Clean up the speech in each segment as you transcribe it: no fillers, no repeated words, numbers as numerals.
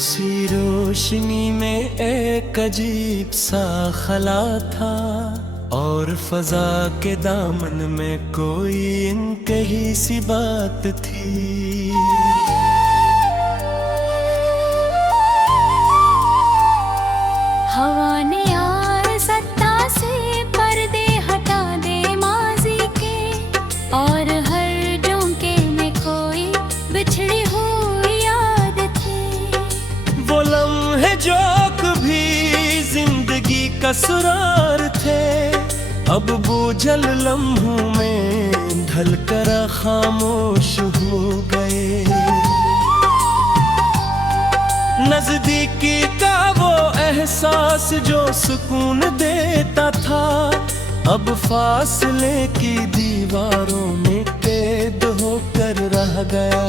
सी रोशनी में एक अजीब सा खला था, और फजा के दामन में कोई इनकही सी बात थी। हवा ने यार सत्ता से पर्दे हटा दे माजी के, और हर झोंके में कोई बिछड़ी हुई याद थी। वो लम्हे जो कभी जिंदगी का सुरार थे, अब बूझल लम्हों में ढल कर खामोश हो गए। नजदीकी का वो एहसास जो सुकून देता था, अब फासले की दीवारों में कैद होकर रह गया।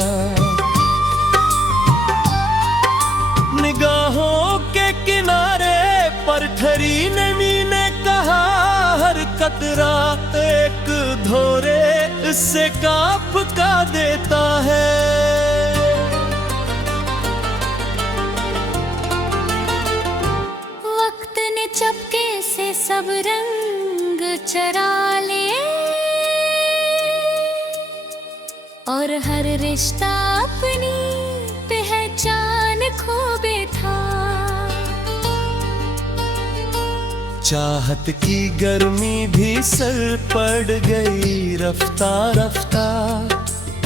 निगाहों के किनारे पर ठहरी नमी ने कहा, हर कतरा एक धोरे से कांप का देता है। वक्त ने चपके से सब रंग चरा लिए, और हर रिश्ता अपनी पहचान खो बैठा। चाहत की गर्मी भी सर पड़ गई रफ्ता रफ्ता,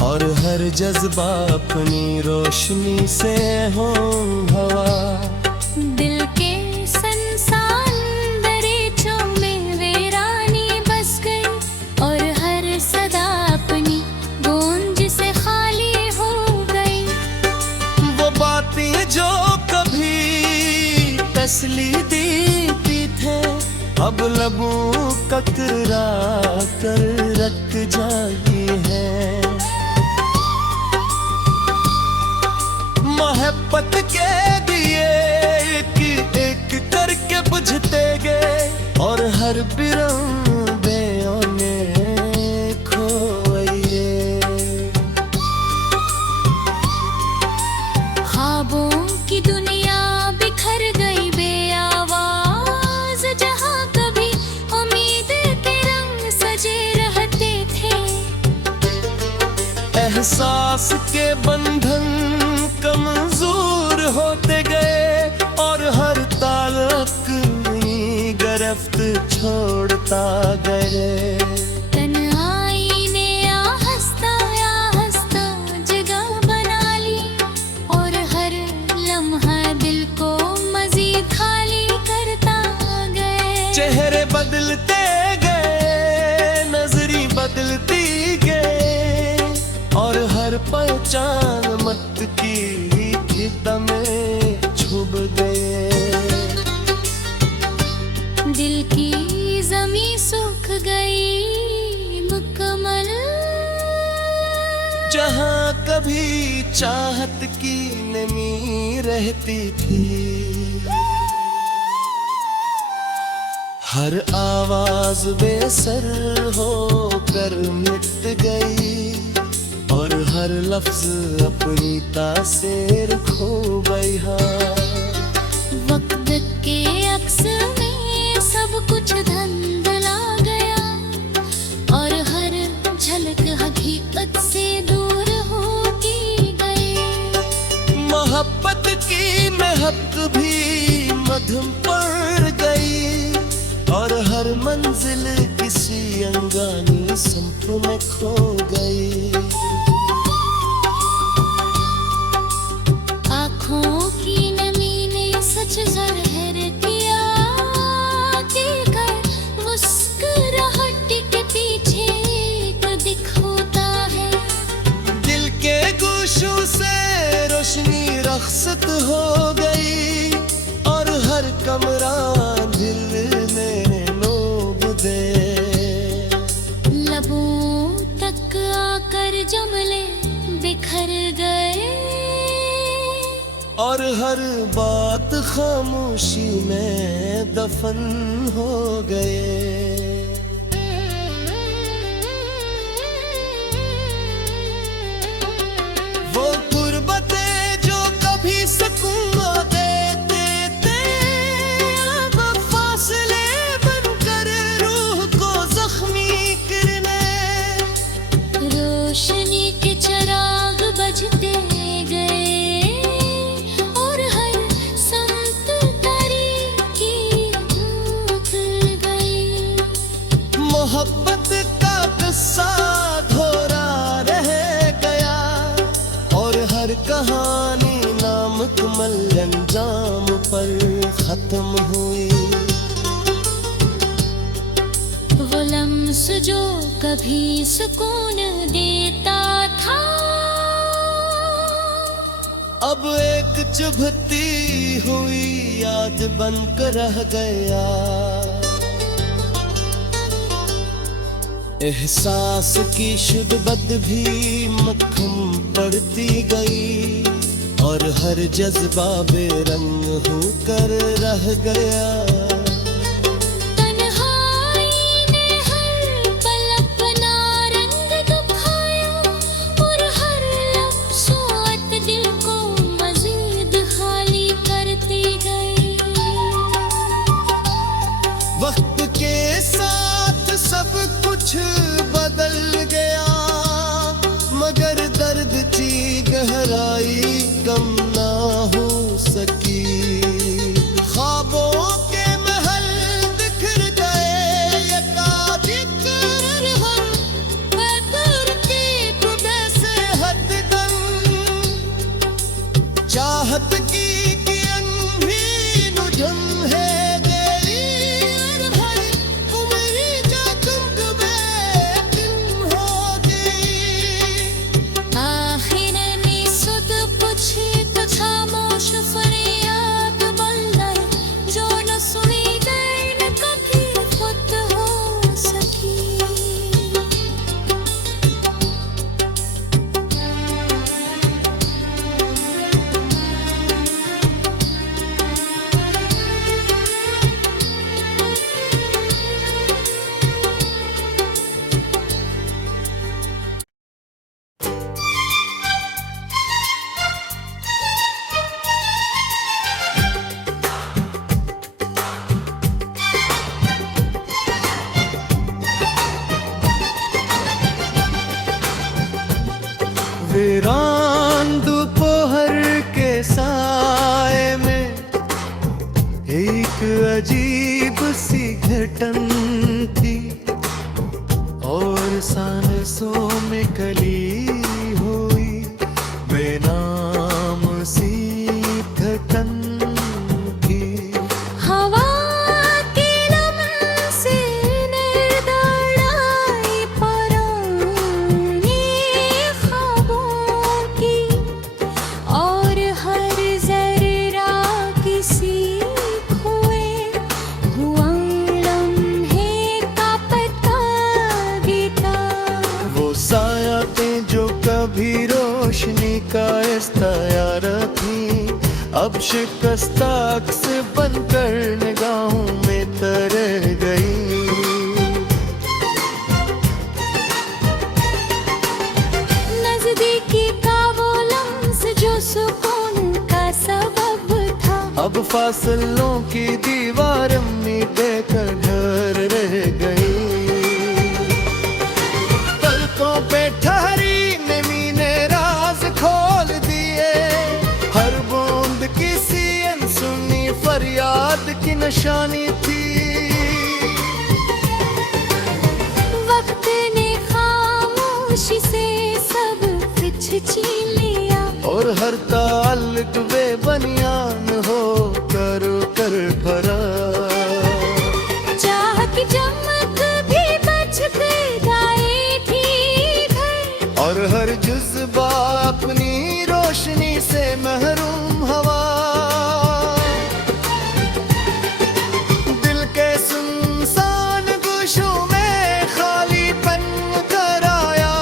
और हर जज्बा अपनी रोशनी से हो हवा। दिल के संसान दरीचों में वीरानी बस गई, और हर सदा अपनी गूंज से खाली हो गई। वो बातें जो कभी तसली देती थे, अब लबों कतरा कर रख जाई है। मोहब्बत के दिए एक एक करके बुझते गए, और हर बिरंबें में खोए। ख्वाबों की दुनिया बिखर गई बेआवाज, जहां कभी उम्मीद के रंग सजे रहते थे। एहसास के बंधन कमजोर होते गए, और हर ताल्लुक गिरफ्त छोड़ता गए। तन्हाई ने आहिस्ता आहिस्ता जगह बना ली, और हर लम्हा दिल को मजीद खाली करता गए। चेहरे बदलते गए, नजरी बदलती गए, और हर पहचान मत की फिदा में छुप गए। दिल की जमी सूख गई मुकम्मल, जहां कभी चाहत की नमी रहती थी। हर आवाज बेसर होकर मिट गई, और हर लफ्ज अपनी तासीर खो गई। वक्त के अक्स में सब कुछ धुंधला गया, और हर झलक हकीकत से दूर होती गई। मोहब्बत की महक भी मधुम पड़ गई, और हर मंजिल किसी अनजानी संप में खो गई। आँखों की नमी ने सच ज़ाहिर किया, देखकर मुस्कुराहट के पीछे एक दिख होता है। दिल के गोशों से रोशनी रखसत हो गई, और हर कमरा दिल में लोग दे। लबों तक आकर जुमले बिखर गए, और हर बात खामोशी में दफन हो गए। वो गुर्बतें जो कभी सकून रोशनी के चिराग बजते गए और हर संत तारीकी झुक गई। मोहब्बत का किस्सा धोरा रह गया और हर कहानी नामुकम्मल अंजाम पर खत्म हुई। वो लम्स जो कभी सुकून देता था अब एक चुभती हुई याद बनकर रह गया। एहसास की शुद्ध बद भी मक्खम पड़ती गई और हर जज्बा बेरंग होकर रह गया। तन्हाई ने हर पल अपना रंग दिखाया और हर लफ्ज़ों दिल को मज़ीद खाली करती गई। वक्त के साथ सब कुछ बदल गया मगर दर्द की गहराई कम ना हो सकी। ख्वाबों के महल बिखर गए एकाधिक रहम बेकर की खुदा से हदगम चाहत की अनभी नुझम है वीरान दोपहर के साए में एक अजीब सी घटन थी और सांसों में कली हुई बेनाम सी घटन थी। हवा के लम्से निर्दयी पुरानी ख्वाबों की और हर जर्रा किसी खोए हुआ लम्हे का पता गिता। वो सायातें जो कभी रोशनी का इस्तारा थी अब शिकस्ता अक्स बनकर निगाहों में तर गई। नजदीकी का वो लम्स जो सुकून का सबब था अब फासलों की दीवार उम्मीदें का घर रह गई। पलकों पे ठहरी नमी ने राज खोल दिए हर बूंद किसी अनसुनी फरियाद की निशानी थी। वक्त ने खामोशी से सब कुछ छीन लिया और हर ताल्लुक बेबनियान हो कर फरा। चाह की चमक भी बच गई थी घर और हर जुज्बा अपनी रोशनी से महरूम हवा। दिल के सुनसान गोशों में खालीपन कर आया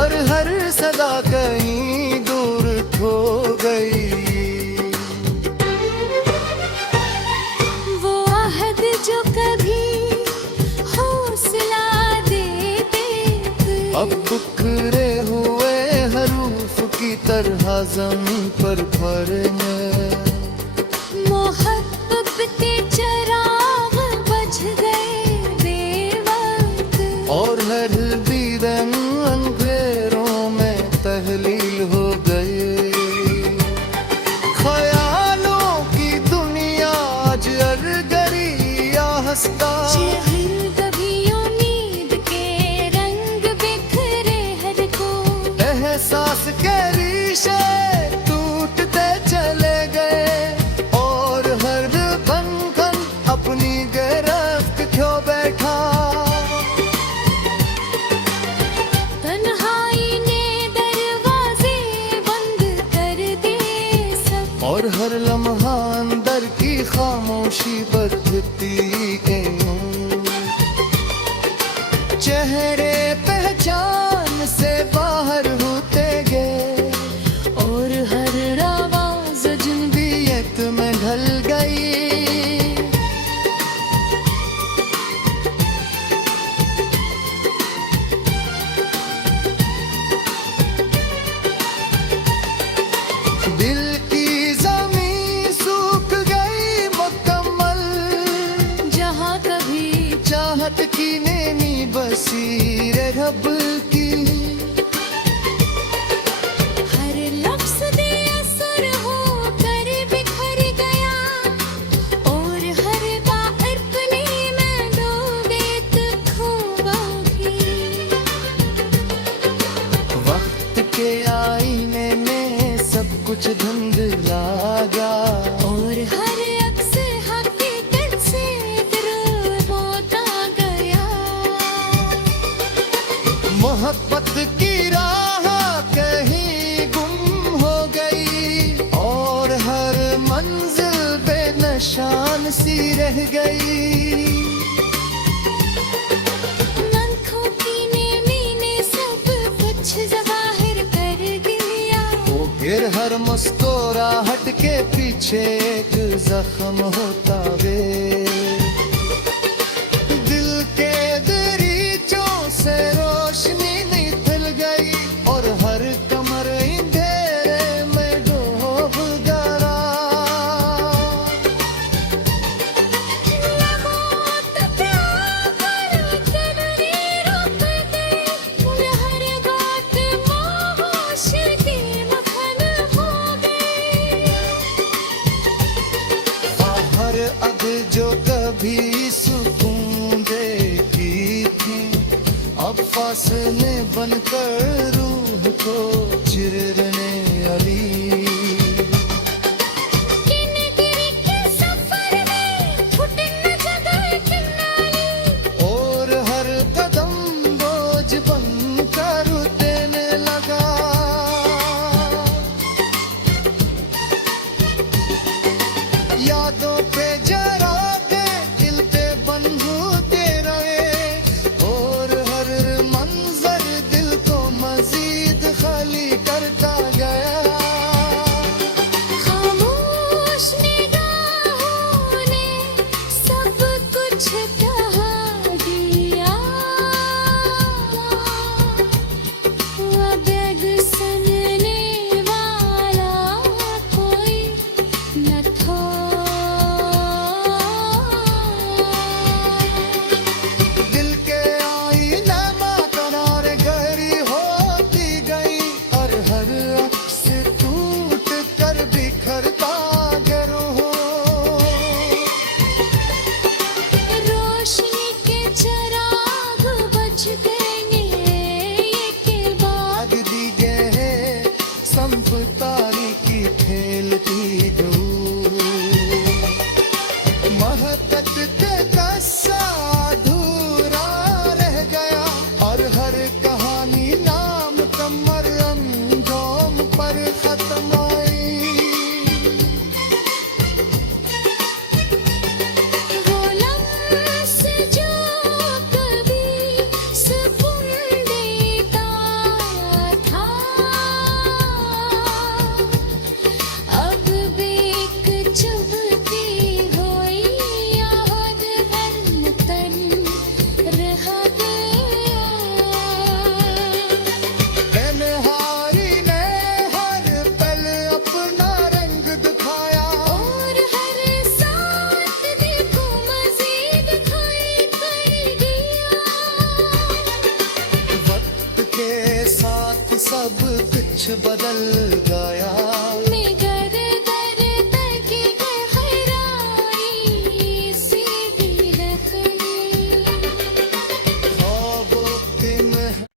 और हर सदा कहीं दूर खो गई। वो आहद जो कभी हौसला देते थे अब बिखरे हुए हरूफ की तरह ज़मीन पर भरने। मोहब्बत के चिराग बुझ गए बेवक्त और हर भी हर लम्हा अंदर की खामोशी बदलती गई। चेहरे पहचान से बाहर होते गए और हर आवाज जिंदगियत में ढल गई। दिल की ज़मीं सूख गई मुकम्मल, जहाँ कभी चाहत की नेमी बसी रे रब की। हर लफ्ज़ बेअसर होकर बिखर गया और हर बात अपने में डूबे तो खोगा भी। वक्त के आईने में सब कुछ धुंधला गया और हर अक्स हकीकत से दूर होता गया। मोहब्बत की राह कहीं गुम हो गई और हर मंजिल बेनिशान सी रह गई। आँखों की नेमी ने सब कुछ ज़ाहिर कर दिया। फिर हर मुस्कुराहट के पीछे एक जख्म होता वे। दिल के दरीचों से रोशनी निकल गई और हर कमर अंधेरे में डूब गया। लगात प्यार करने रुक गए, हर बात मोहश की मखन हो गई। हर अग जो कभी सुकून देती थी अब फासले बनकर रूह को चिरने अली। किन्नरी के सफर में छूटे न जगह किनारे और हर कदम बोझ बनकर देने लगा। यादों पे जरा के दिल पे बंधते रहे और हर मंजर दिल को मजीद खाली करता गया। खामोश निगाहों ने सब कुछ कहा दिया। अब सुनने वाला कोई न था। दिल के आईने में करार गहरी होती गई और हर अक्स टूट कर बिखरता गया। रोशनी के चिराग बुझ गए के बाद। आग दीगे है संपतारी की खेलती डूब। महकत के कस्सा अधूरा रह गया और हर कहानी नाम कमर अंजाम पर खत्म आई। वो लम्स जो कभी सुकून देता था अब बेक चुभती हुई याद हर तन रह गया। नहारी ने हर पल अपना रंग दिखाया और हर साथ देखो मज़ीद खोई कर गया। वक्त के साथ सब कुछ बदल गया। मगर दर तक हैरानी सी भी रखनी। ख्वाबों के महल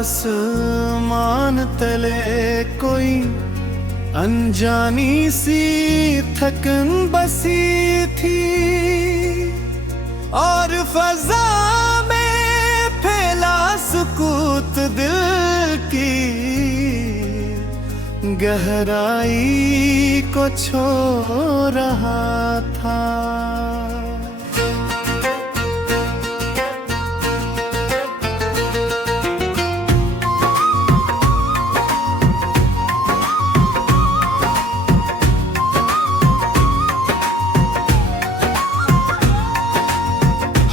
आसमान तले कोई अनजानी सी थकन बसी थी, और फजा में फैला सुकूत दिल की गहराई को छो रहा था।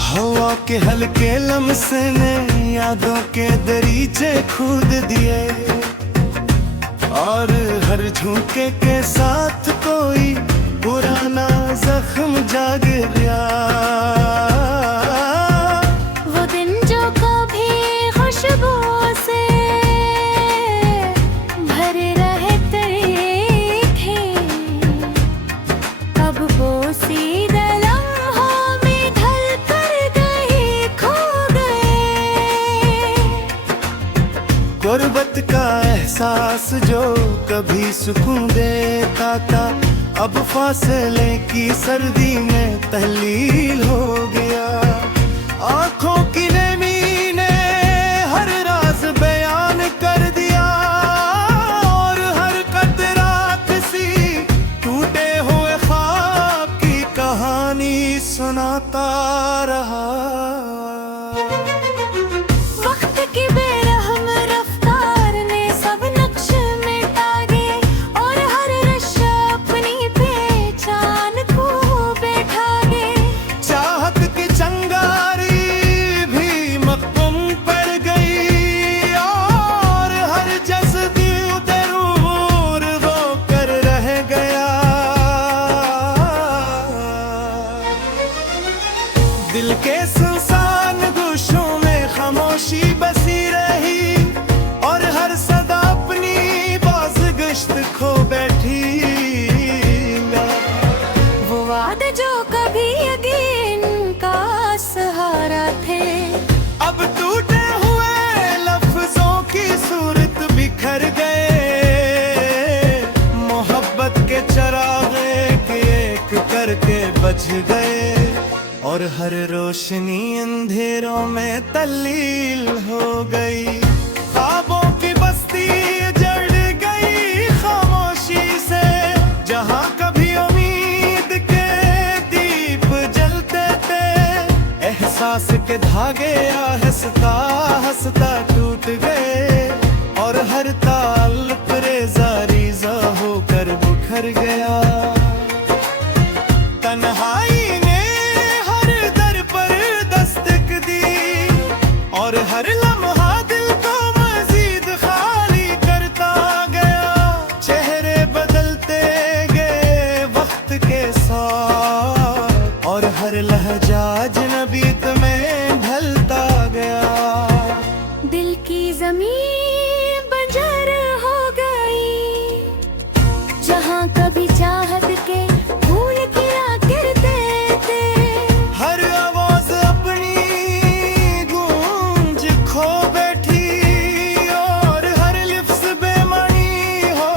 हवा के हल्के लम्से ने यादों के दरीचे खोद दिए, और हर झोंके के साथ कोई पुराना जख्म जाग गया। वो दिन जो कभी खुशबू से भरे रहते थे, अब वो सीधे लम्हों में ढल कर गए, खो गए। गुर्बत का एहसास जो कभी सुकून देता था, अब फासले की सर्दी में तहलील हो गया। आंखों की नमी ने हर राज बयान कर दिया, और हर कतरा किसी टूटे हुए ख्वाब की कहानी सुनाता रहा। वक्त की बेरहम रफ्तार ने सब नक्श मिटा दिए, और हर रश अपनी पहचान को बैठा गए। चाहत की चंगारी भी मक़बूल पड़ गई, और हर जज्बे दरूर वो कर रह गया। दिल के सुनसान गोशों में खामोशी बसी रही, और हर सदा अपनी बाज़गश्त खो बैठी। वो वादे जो कभी यकीन का सहारा थे, अब टूटे हुए लफ्जों की सूरत बिखर गए। मोहब्बत के चरागे एक करके बच गए, और हर रोशनी अंधेरों में तल्लील हो गई। ख्वाबों की बस्ती जड़ गई खामोशी से, जहां कभी उम्मीद के दीप जलते थे। एहसास के धागे आहिस्ता हंसता टूट गए, और हर ताल्लुक रेजा रेजा होकर बिखर गया। तन्हाई ने हर दर पर दस्तक दी, और हर लम्हा दिल को मजीद खाली करता गया। चेहरे बदलते गए वक्त के साथ, और हर लहजा अजनबीत में ढलता गया। दिल की जमीन बंजर हो गई, जहां कभी चाहत के फूल खिला करते थे। हर आवाज अपनी गूंज खो बैठी, और हर लिफ्ज बेमानी हो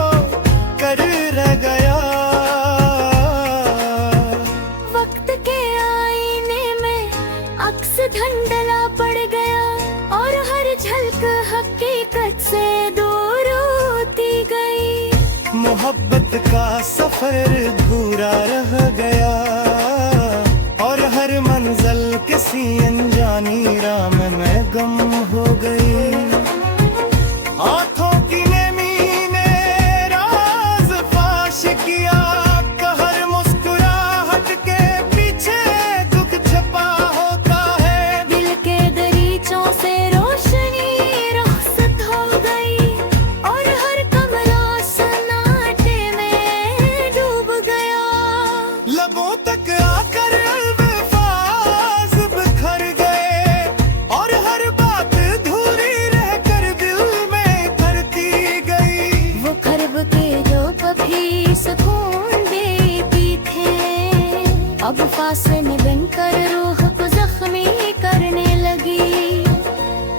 कर रह गया। वक्त के आईने में अक्स धुंधला पड़ गया, और हर झलक हकीकत से दूर होती गई। मोहब्बत का सफर अधूरा रह गया, और हर मंजिल किसी अनजानी राह में गम हो गई। आंखों की नमी ने राज फाश किया, कहर मुस्कुराहट के पीछे दुख छुपा होता है। दिल के दरीचों से रोशनी रुखसत हो गई, और हर कमरा सन्नाटे में डूब गया। लबों तक आकर अल्फाज बिखर गए, और हर बात अधूरी रहकर दिल में करती गई। वो खरब के जो कभी सुकून देती थे, अब फासले बनकर रूह को जख्मी करने लगी।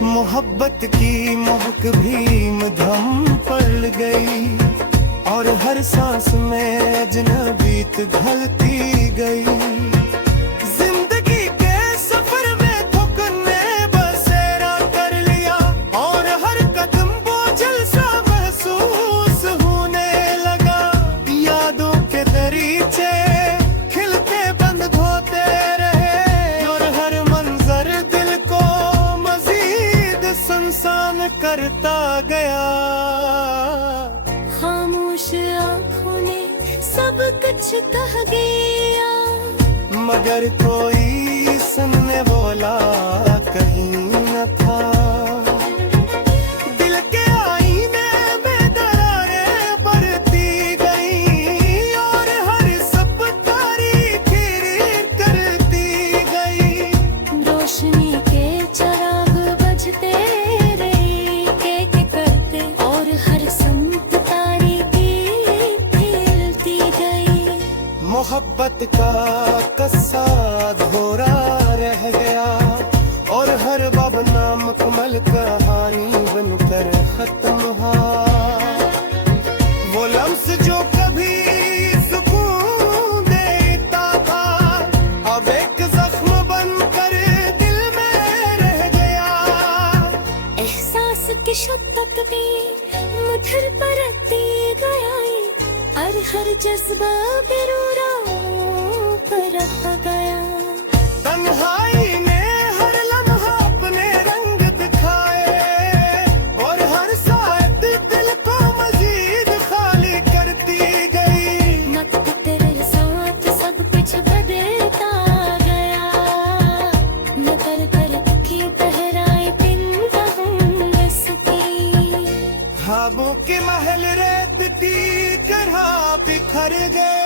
मोहब्बत वक्त की महक भी मधम पड़ गई और हर सांस में अजनबीत घलती गई। जिंदगी के सफर में थकने बसेरा कर लिया और हर कदम बोझल सा महसूस होने लगा। यादों के दरीचे खिलते बंद होते रहे और हर मंजर दिल को मजीद सुनसान करता गया। खामोश आँखों ने सब कुछ कह गया, मगर कोई सुनने वाला कहीं न था। दिल के आईने में दरारें बढ़ती गई और हर सब तारीखी करती गई। रोशनी के चिराग बजते रहे के करते और हर संत तारीकी फैलती गई। मोहब्बत का कस्सा अधूरा रह गया और हर बाब नामुकम्मल कहानी बनकर खत्म हुआ। वो लम्स जो कभी सुकून देता था अब एक जख्म बनकर दिल में रह गया। एहसास की शिद्दत भी मुझर परती गया और हर जज्बा बेरूरा रह गया। तन्हाई ने हर लम्हा अपने रंग दिखाए और हर साथ दिल को मजीद खाली करती गई। वक्त तेरे साथ सब कुछ बदलता गया, न कर की बहराए दिन बसती। ख्वाबों के महल रेत की तरह बिखर गए